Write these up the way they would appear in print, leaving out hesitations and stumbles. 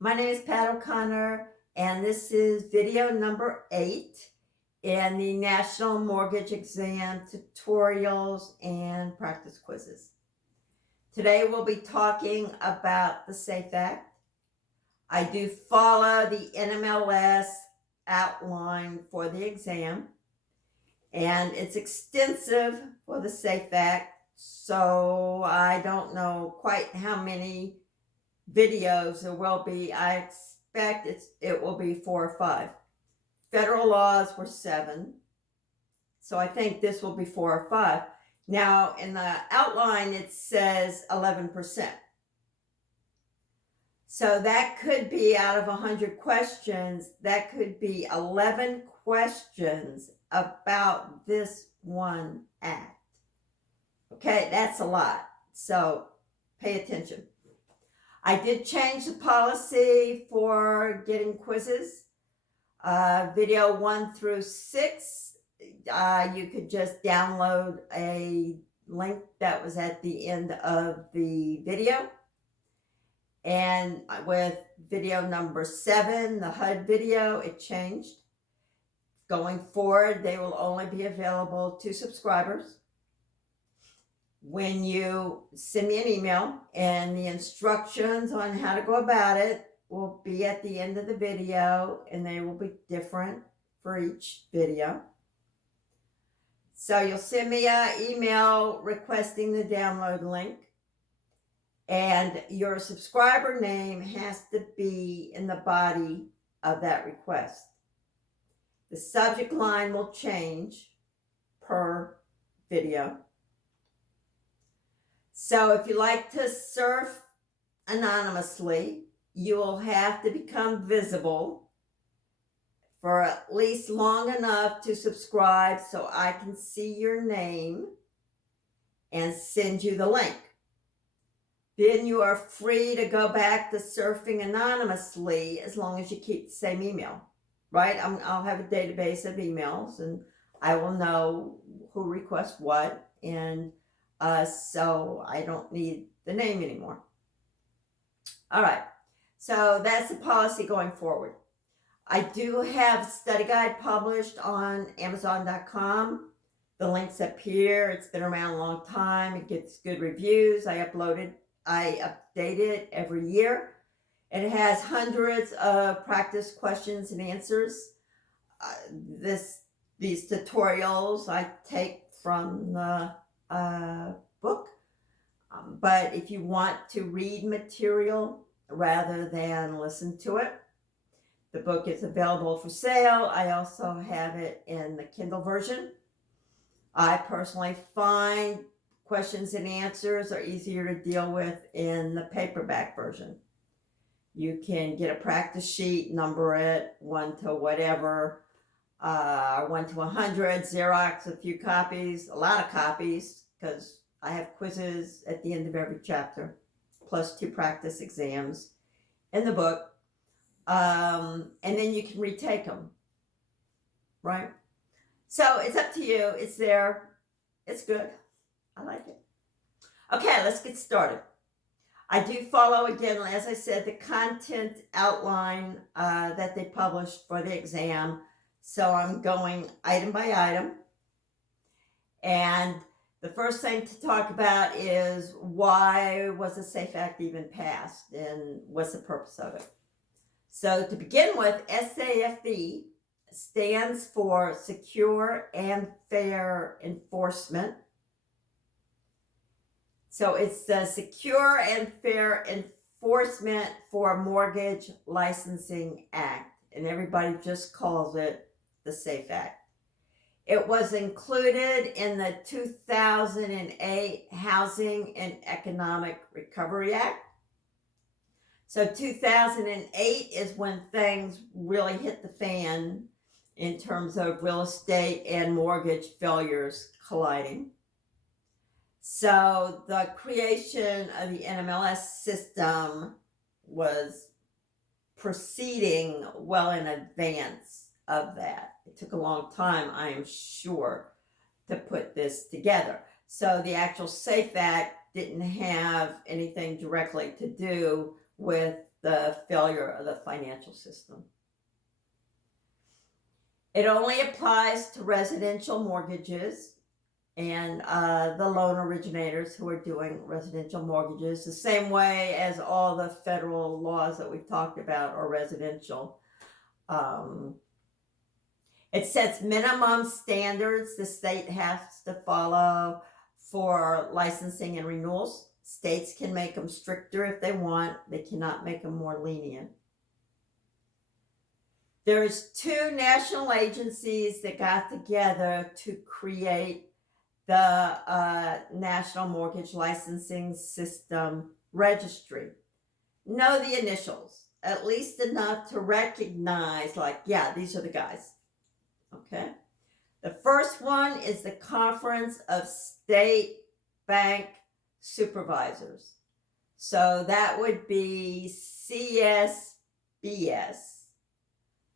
My name is Pat O'Connor, and this is video number 8 in the National Mortgage Exam tutorials and practice quizzes. Today we'll be talking about the SAFE Act. I do follow the NMLS outline for the exam, and it's extensive for the SAFE Act, so I don't know quite how many videos there will be. I expect it will be 4 or 5. Federal laws were 7, so I think this will be 4 or 5. Now in the outline it says 11%. So that could be out of 100 questions, that could be 11 questions about this one act. Okay, that's a lot, so pay attention. I did change the policy for getting quizzes. Video 1 through 6, you could just download a link that was at the end of the video. And with video number 7, the HUD video, it changed. Going forward, they will only be available to subscribers. When you send me an email, and the instructions on how to go about it will be at the end of the video, and they will be different for each video. So you'll send me an email requesting the download link, and your subscriber name has to be in the body of that request. The subject line will change per video. So if you like to surf anonymously, you will have to become visible for at least long enough to subscribe so I can see your name and send you the link. Then you are free to go back to surfing anonymously as long as you keep the same email, right? I'll have a database of emails, and I will know who requests what, and so I don't need the name anymore. All right, so that's the policy going forward. I do have a study guide published on Amazon.com. The link's up here. It's been around a long time. It gets good reviews. I update it every year. It has hundreds of practice questions and answers. These tutorials I take from the book, but if you want to read material rather than listen to it, the book is available for sale. I also have it in the Kindle version. I personally find questions and answers are easier to deal with in the paperback version. You can get a practice sheet, number it 1 to whatever, 1 to 100, Xerox a few copies, a lot of copies, because I have quizzes at the end of every chapter, plus 2 practice exams in the book. And then you can retake them, right? So it's up to you. It's there. It's good. I like it. Okay, let's get started. I do follow, again, as I said, the content outline that they published for the exam. So I'm going item by item. And the first thing to talk about is, why was the SAFE Act even passed, and what's the purpose of it? So to begin with, SAFE stands for Secure and Fair Enforcement. So it's the Secure and Fair Enforcement for Mortgage Licensing Act, and everybody just calls it the SAFE Act. It was included in the 2008 Housing and Economic Recovery Act. So 2008 is when things really hit the fan in terms of real estate and mortgage failures colliding. So the creation of the NMLS system was proceeding well in advance of that. It took a long time, I am sure, to put this together. So the actual SAFE Act didn't have anything directly to do with the failure of the financial system. It only applies to residential mortgages and the loan originators who are doing residential mortgages, the same way as all the federal laws that we've talked about are residential. It sets minimum standards the state has to follow for licensing and renewals. States can make them stricter if they want. They cannot make them more lenient. There's two national agencies that got together to create the National Mortgage Licensing System Registry. Know the initials, at least enough to recognize, like, yeah, these are the guys. Okay. The first one is the Conference of State Bank Supervisors. So that would be CSBS.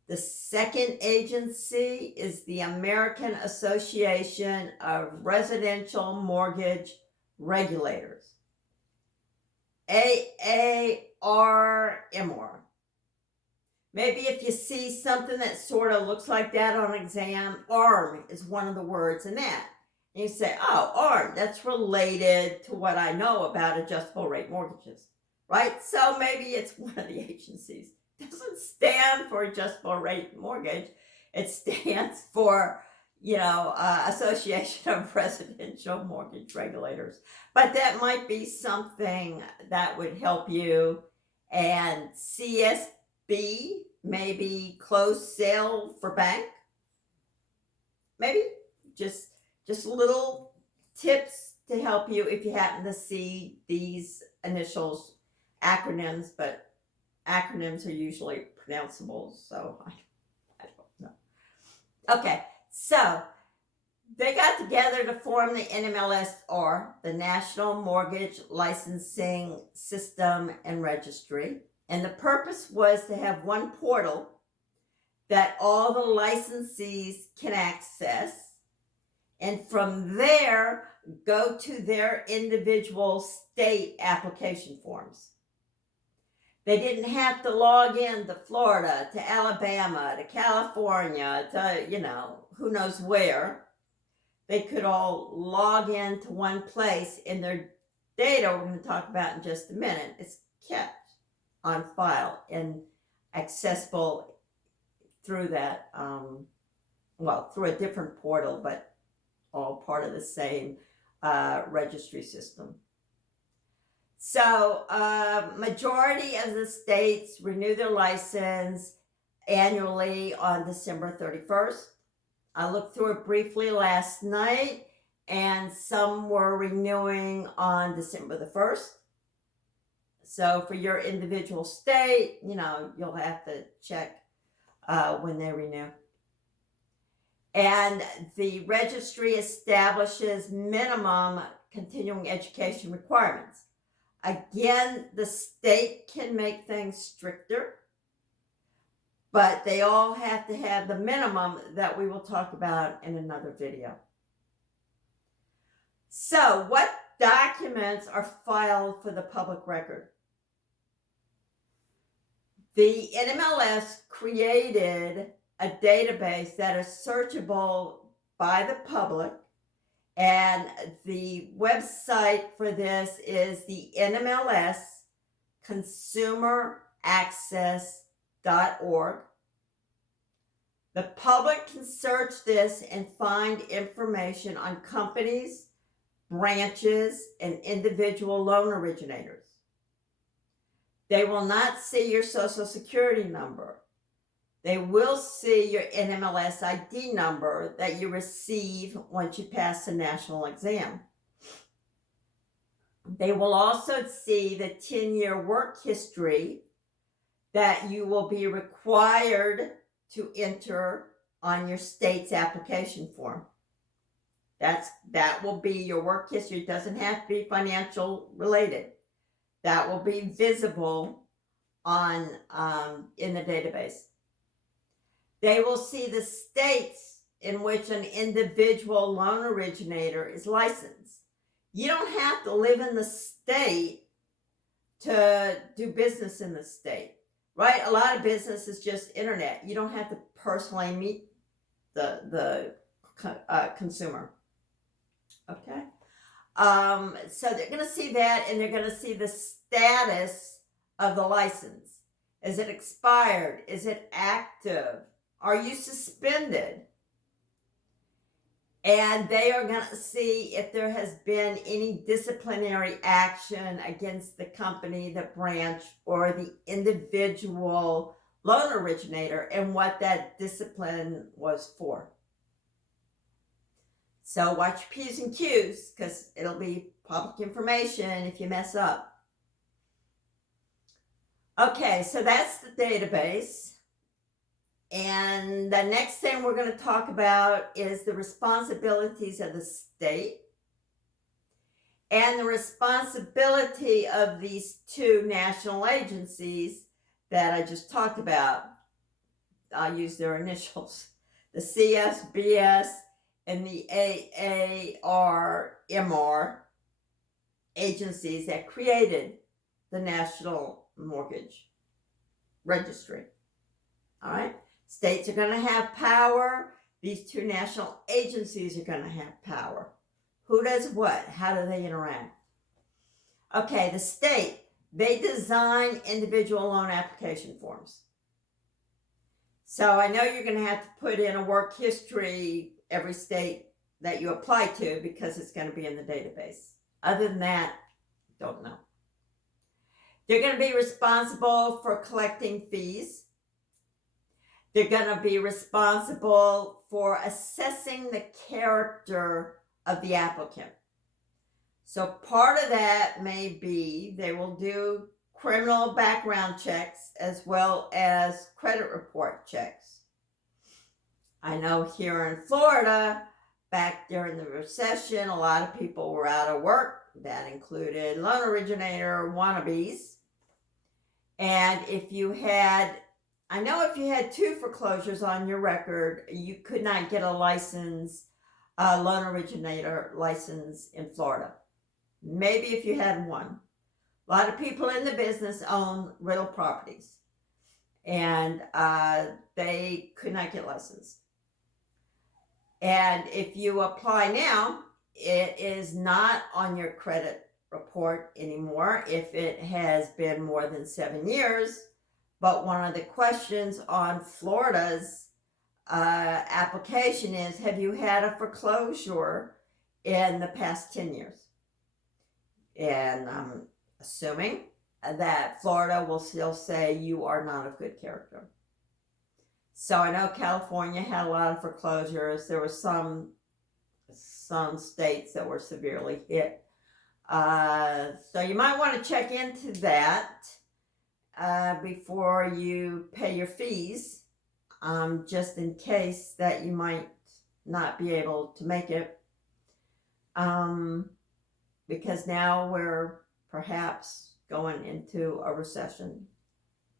The second agency is the American Association of Residential Mortgage Regulators, AARMR. Maybe if you see something that sort of looks like that on an exam, ARM is one of the words in that. And you say, oh, ARM, that's related to what I know about adjustable rate mortgages, right? So maybe it's one of the agencies. It doesn't stand for adjustable rate mortgage. It stands for, Association of Residential Mortgage Regulators. But that might be something that would help you. And CSB, maybe closed sale for bank. Maybe just little tips to help you if you happen to see these initials, acronyms, but acronyms are usually pronounceable, so I don't know. Okay, so they got together to form the NMLSR, the National Mortgage Licensing System and Registry. And the purpose was to have one portal that all the licensees can access. And from there, go to their individual state application forms. They didn't have to log in to Florida, to Alabama, to California, to, who knows where. They could all log in to one place, and their data, we're going to talk about in just a minute, is kept on file and accessible through that, through a different portal, but all part of the same registry system. So majority of the states renew their license annually on December 31st. I looked through it briefly last night, and some were renewing on December the 1st. So for your individual state, you'll have to check when they renew. And the registry establishes minimum continuing education requirements. Again, the state can make things stricter, but they all have to have the minimum that we will talk about in another video. So, what documents are filed for the public record? The NMLS created a database that is searchable by the public, and the website for this is the NMLS Consumer Access.org. The public can search this and find information on companies, branches, and individual loan originators. They will not see your Social Security number. They will see your NMLS ID number that you receive once you pass the national exam. They will also see the 10-year work history that you will be required to enter on your state's application form. That will be your work history. It doesn't have to be financial related. That will be visible on in the database. They will see the states in which an individual loan originator is licensed. You don't have to live in the state to do business in the state, right? A lot of business is just internet. You don't have to personally meet the consumer. Okay. So they're going to see that, and they're going to see the status of the license. Is it expired? Is it active? Are you suspended? And they are going to see if there has been any disciplinary action against the company, the branch, or the individual loan originator, and what that discipline was for. So watch your P's and Q's, because it'll be public information if you mess up. Okay, so that's the database. And the next thing we're going to talk about is the responsibilities of the state and the responsibility of these two national agencies that I just talked about. I'll use their initials, the CSBS and the AARMR agencies that created the National Mortgage Registry. All right? States are going to have power. These two national agencies are going to have power. Who does what? How do they interact? Okay, the state, they design individual loan application forms. So I know you're going to have to put in a work history every state that you apply to, because it's going to be in the database. Other than that, don't know. They're going to be responsible for collecting fees. They're going to be responsible for assessing the character of the applicant. So part of that may be they will do criminal background checks as well as credit report checks. I know here in Florida, back during the recession, a lot of people were out of work. That included loan originator wannabes. And if you had 2 foreclosures on your record, you could not get a license, loan originator license in Florida. Maybe if you had 1. A lot of people in the business own rental properties, and they could not get licensed. And if you apply now, it is not on your credit report anymore if it has been more than 7 years. But one of the questions on Florida's application is, have you had a foreclosure in the past 10 years? And I'm assuming that Florida will still say you are not of good character. So I know California had a lot of foreclosures. There were some states that were severely hit. So you might want to check into that before you pay your fees, just in case that you might not be able to make it, because now we're perhaps going into a recession.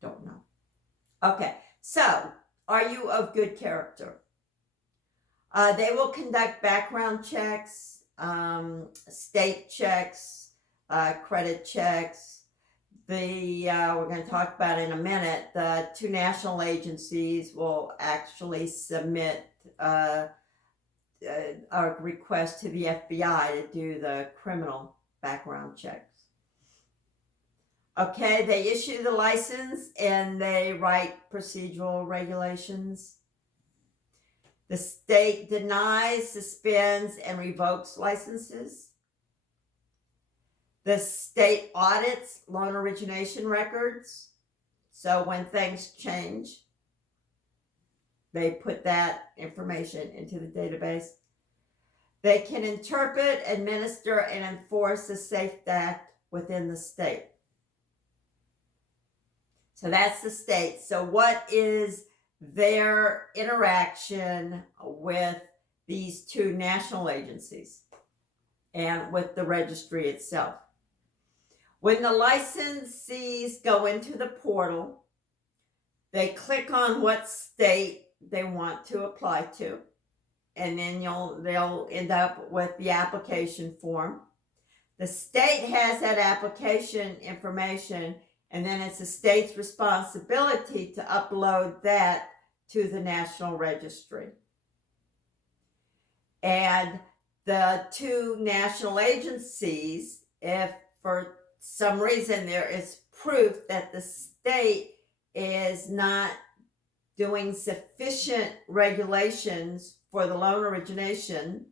Don't know. Okay, so are you of good character? They will conduct background checks, state checks, credit checks. We're going to talk about in a minute, the 2 national agencies will actually submit a request to the FBI to do the criminal background checks. Okay, they issue the license and they write procedural regulations. The state denies, suspends, and revokes licenses. The state audits loan origination records. So when things change, they put that information into the database. They can interpret, administer, and enforce the SAFE Act within the state. So that's the state. So what is their interaction with these 2 national agencies and with the registry itself? When the licensees go into the portal, they click on what state they want to apply to, and then they'll end up with the application form. The state has that application information, and then it's the state's responsibility to upload that to the National Registry. And the two national agencies, if for some reason there is proof that the state is not doing sufficient regulations for the loan origination,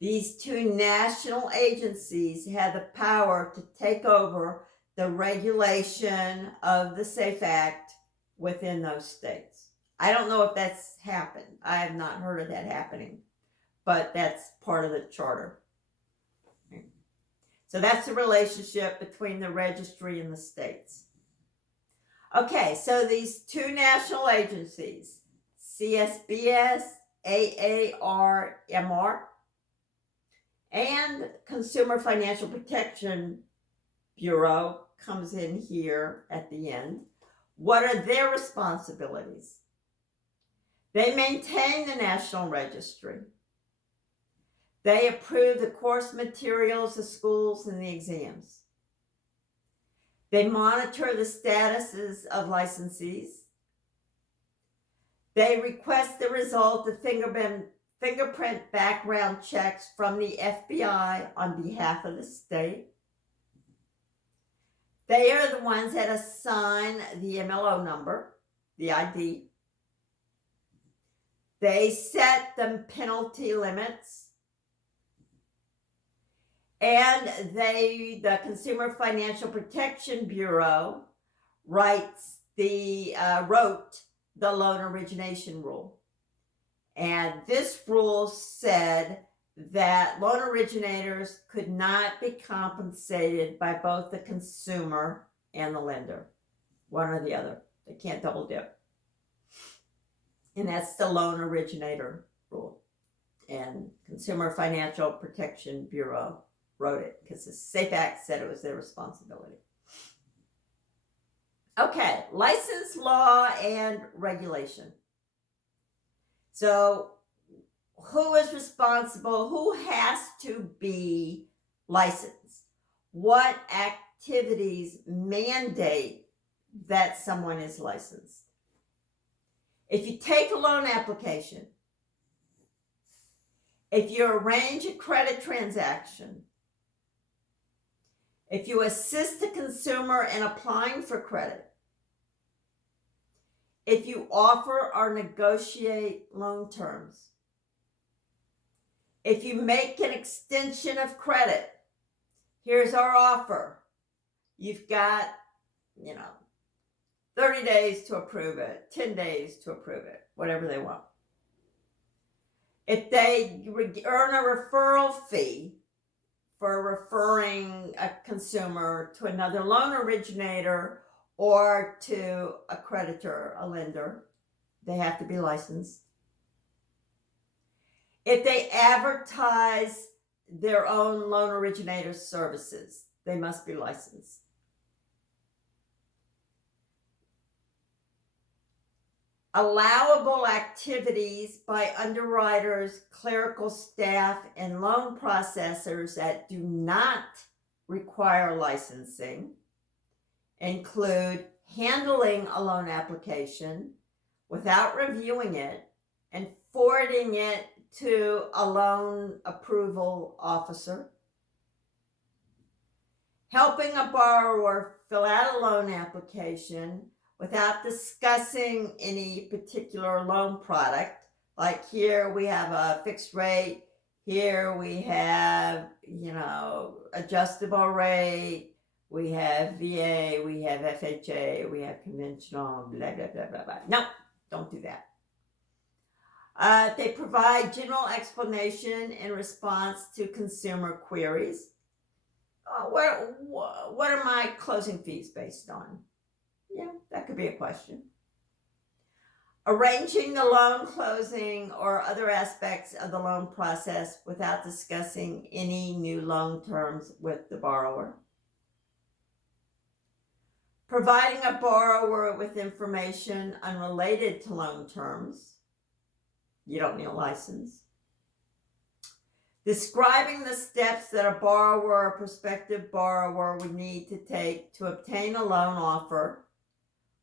these two national agencies have the power to take over the regulation of the SAFE Act within those states. I don't know if that's happened. I have not heard of that happening, but that's part of the charter. So that's the relationship between the registry and the states. Okay, so these two national agencies, CSBS, AARMR, and Consumer Financial Protection Bureau comes in here at the end. What are their responsibilities? They maintain the National Registry. They approve the course materials, the schools, and the exams. They monitor the statuses of licensees. They request the result of fingerprint background checks from the FBI on behalf of the state. They are the ones that assign the MLO number, the ID. They set the penalty limits. And the Consumer Financial Protection Bureau wrote the loan origination rule. And this rule said that loan originators could not be compensated by both the consumer and the lender, one or the other. They can't double dip. And that's the loan originator rule. And Consumer Financial Protection Bureau wrote it because the SAFE Act said it was their responsibility. Okay, license law and regulation. So who is responsible? Who has to be licensed? What activities mandate that someone is licensed? If you take a loan application, if you arrange a credit transaction, if you assist the consumer in applying for credit, if you offer or negotiate loan terms, if you make an extension of credit, here's our offer. You've got, 30 days to approve it, 10 days to approve it, whatever they want. If they earn a referral fee for referring a consumer to another loan originator or to a creditor, a lender, they have to be licensed. If they advertise their own loan originator services, they must be licensed. Allowable activities by underwriters, clerical staff, and loan processors that do not require licensing include handling a loan application without reviewing it and forwarding it to a loan approval officer, helping a borrower fill out a loan application without discussing any particular loan product. Like here we have a fixed rate, here we have, adjustable rate, we have VA, we have FHA, we have conventional, blah, blah, blah, blah, blah. No, don't do that. They provide general explanation in response to consumer queries. What are my closing fees based on? Yeah, that could be a question. Arranging the loan closing or other aspects of the loan process without discussing any new loan terms with the borrower. Providing a borrower with information unrelated to loan terms. You don't need a license. Describing the steps that a borrower or prospective borrower would need to take to obtain a loan offer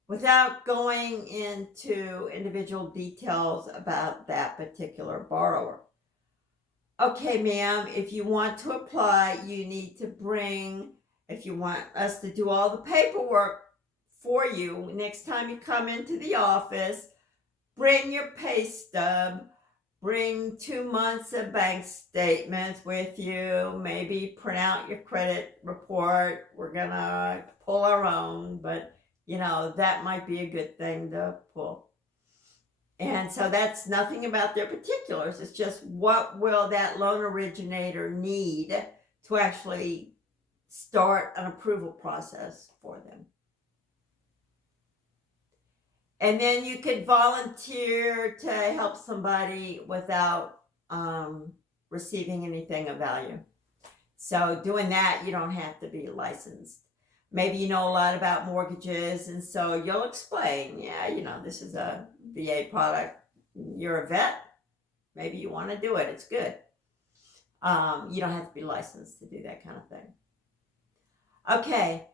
without going into individual details about that particular borrower. Okay, ma'am, if you want to apply, you need to bring, if you want us to do all the paperwork for you, next time you come into the office, bring your pay stub, bring 2 months of bank statements with you, maybe print out your credit report. We're gonna pull our own, but that might be a good thing to pull. And so that's nothing about their particulars. It's just what will that loan originator need to actually start an approval process for them. And then you could volunteer to help somebody without receiving anything of value. So doing that, you don't have to be licensed. Maybe you know a lot about mortgages, and so you'll explain, this is a VA product. You're a vet. Maybe you want to do it. It's good. You don't have to be licensed to do that kind of thing. Okay.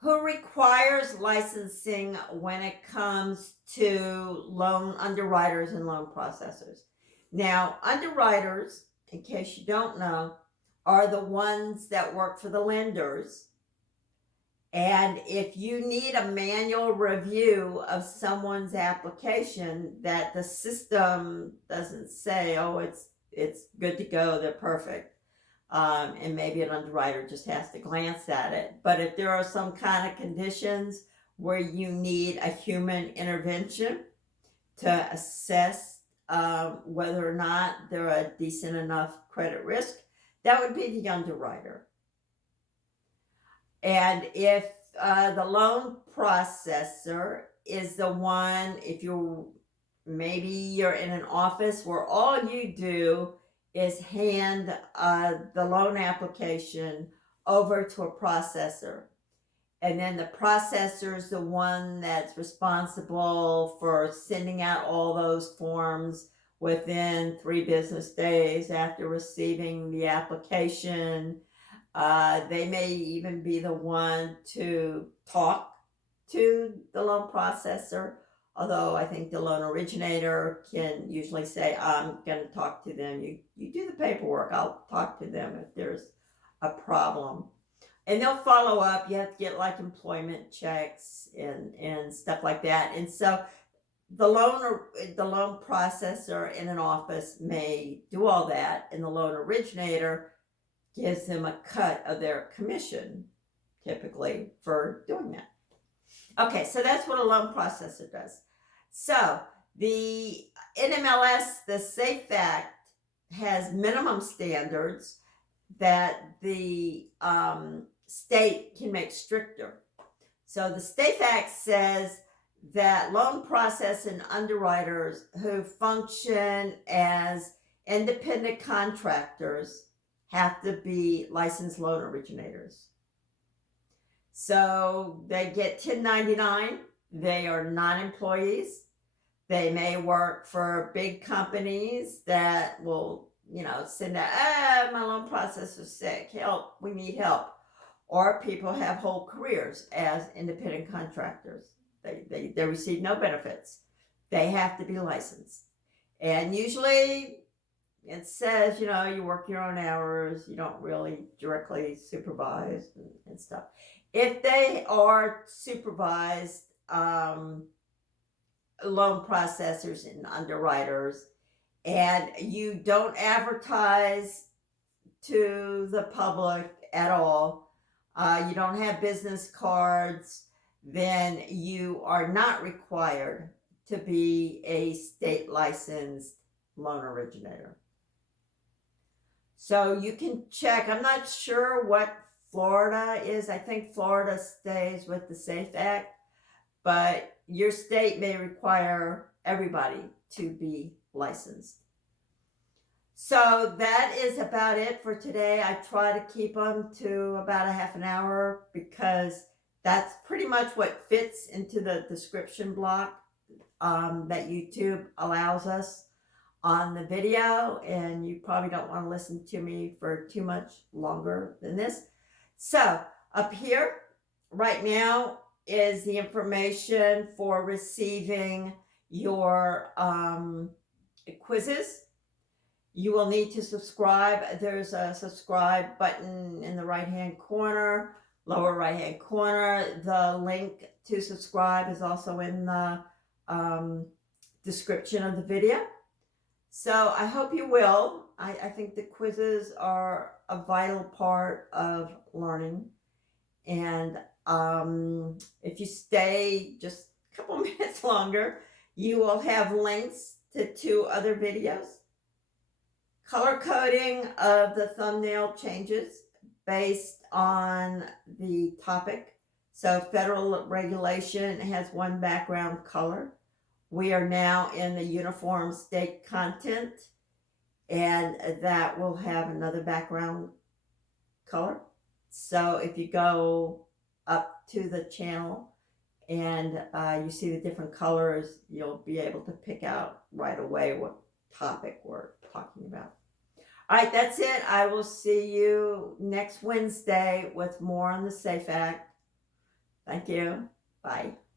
Who requires licensing when it comes to loan underwriters and loan processors? Now, underwriters, in case you don't know, are the ones that work for the lenders. And if you need a manual review of someone's application that the system doesn't say, oh, it's good to go, they're perfect. And maybe an underwriter just has to glance at it. But if there are some kind of conditions where you need a human intervention to assess whether or not they're a decent enough credit risk, that would be the underwriter. And if the loan processor is the one, if maybe you're in an office where all you do is hand the loan application over to a processor. And then the processor is the one that's responsible for sending out all those forms within 3 business days after receiving the application. They may even be the one to talk to the loan processor, although I think the loan originator can usually say, I'm going to talk to them. You do the paperwork. I'll talk to them if there's a problem. And they'll follow up. You have to get like employment checks and stuff like that. And so the loan processor in an office may do all that, and the loan originator gives them a cut of their commission, typically, for doing that. Okay, so that's what a loan processor does. So the NMLS, the SAFE Act, has minimum standards that the state can make stricter. So the SAFE Act says that loan processors and underwriters who function as independent contractors have to be licensed loan originators. So they get 1099. They are not employees. They may work for big companies that will, send out, my loan processor's sick. Help, we need help. Or people have whole careers as independent contractors. They receive no benefits. They have to be licensed. And usually it says, you work your own hours. You don't really directly supervise and stuff. If they are supervised loan processors and underwriters, and you don't advertise to the public at all, you don't have business cards, then you are not required to be a state licensed loan originator. So you can check. I'm not sure what Florida is. I think Florida stays with the SAFE Act, but your state may require everybody to be licensed. So that is about it for today. I try to keep them to about a half an hour because that's pretty much what fits into the description block that YouTube allows us. on the video, and you probably don't want to listen to me for too much longer than this. So up here right now is the information for receiving your quizzes. You will need to subscribe. There's a subscribe button in the right-hand corner, lower right-hand corner. The link to subscribe is also in the description of the video. So I hope you will. I think the quizzes are a vital part of learning. And if you stay just a couple minutes longer, you will have links to 2 other videos. Color coding of the thumbnail changes based on the topic. So federal regulation has one background color. We are now in the uniform state content, and that will have another background color. So if you go up to the channel and you see the different colors, you'll be able to pick out right away what topic we're talking about. All right, that's it. I will see you next Wednesday with more on the SAFE Act. Thank you. Bye.